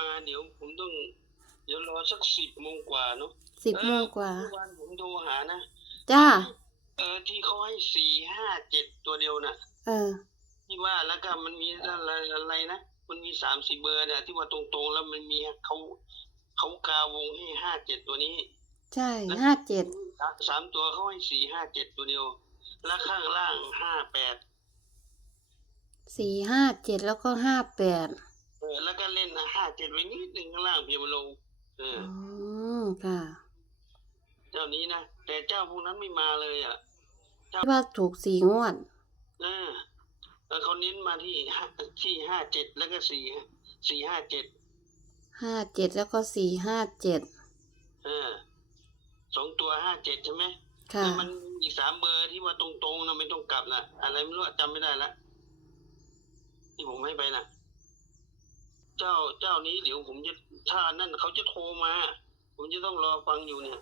มาเดี๋ยวผมต้องเดี๋ยวรอสัก10 โมงกว่าเนาะ10 โมงกว่าเมื่อวานผมโทรหานะจ้าที่เขาให้457ตัวเดียวน่ะเออที่ว่าแล้วก็มันมีอะไรนะมันมี30 เบอร์เนี่ยที่ว่าตรงๆแล้วมันมีเขากาวงให้57ตัวนี้ใช่แล้ว573 ตัวเขาให้457ตัวเดียวแล้วข้างล่าง58457แล้วก็58แล้วก็เล่น57ไว้นิดนึงข้างล่างเพียงมาลงอืค่ะเจ้านี้นะแต่เจ้าพวกนั้นไม่มาเลยอ่ะที่ว่าถูก4 งวดเออแล้วเขาเน้นมาที่57แล้วก็45757แล้วก็4572 ตัว57ใช่ไหมค่ะแล้วมันอีก3 เบอร์ที่ว่าตรงๆนะไม่ต้องกลับนะอะไรไม่รู้จำไม่ได้ละที่ผมให้ไปนะเจ้านี้เดี๋ยวผมจะถ้านั่นเขาจะโทรมาผมจะต้องรอฟังอยู่เนี่ย